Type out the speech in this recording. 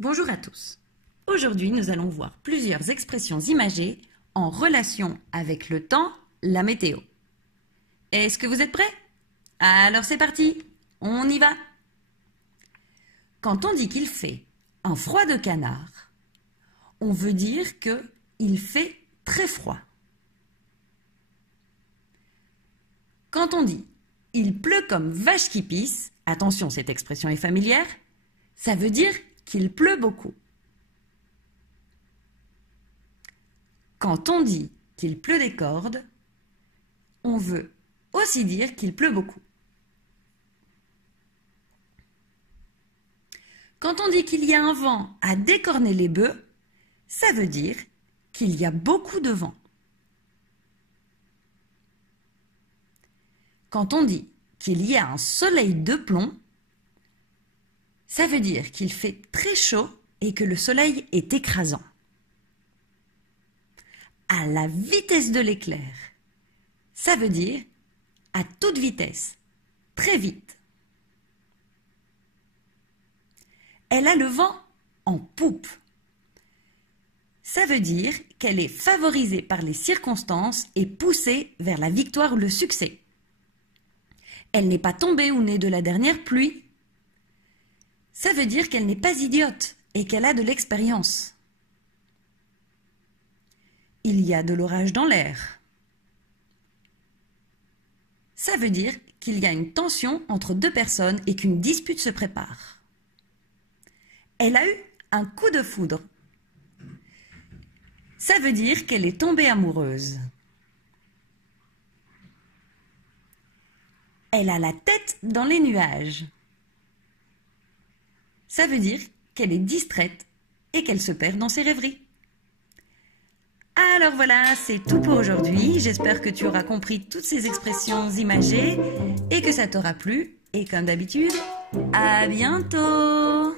Bonjour à tous. Aujourd'hui, nous allons voir plusieurs expressions imagées en relation avec le temps, la météo. Est-ce que vous êtes prêts? Alors c'est parti, on y va. Quand on dit qu'il fait un froid de canard, on veut dire qu'il fait très froid. Quand on dit « il pleut comme vache qui pisse », attention, cette expression est familière, ça veut dire qu'il pleut beaucoup. Quand on dit qu'il pleut des cordes, on veut aussi dire qu'il pleut beaucoup. Quand on dit qu'il y a un vent à décorner les bœufs, ça veut dire qu'il y a beaucoup de vent. Quand on dit qu'il y a un soleil de plomb, ça veut dire qu'il fait très chaud et que le soleil est écrasant. À la vitesse de l'éclair, ça veut dire à toute vitesse, très vite. Elle a le vent en poupe. Ça veut dire qu'elle est favorisée par les circonstances et poussée vers la victoire ou le succès. Elle n'est pas tombée ou née de la dernière pluie. Ça veut dire qu'elle n'est pas idiote et qu'elle a de l'expérience. Il y a de l'orage dans l'air. Ça veut dire qu'il y a une tension entre deux personnes et qu'une dispute se prépare. Elle a eu un coup de foudre. Ça veut dire qu'elle est tombée amoureuse. Elle a la tête dans les nuages. Ça veut dire qu'elle est distraite et qu'elle se perd dans ses rêveries. Alors voilà, c'est tout pour aujourd'hui. J'espère que tu auras compris toutes ces expressions imagées et que ça t'aura plu. Et comme d'habitude, à bientôt!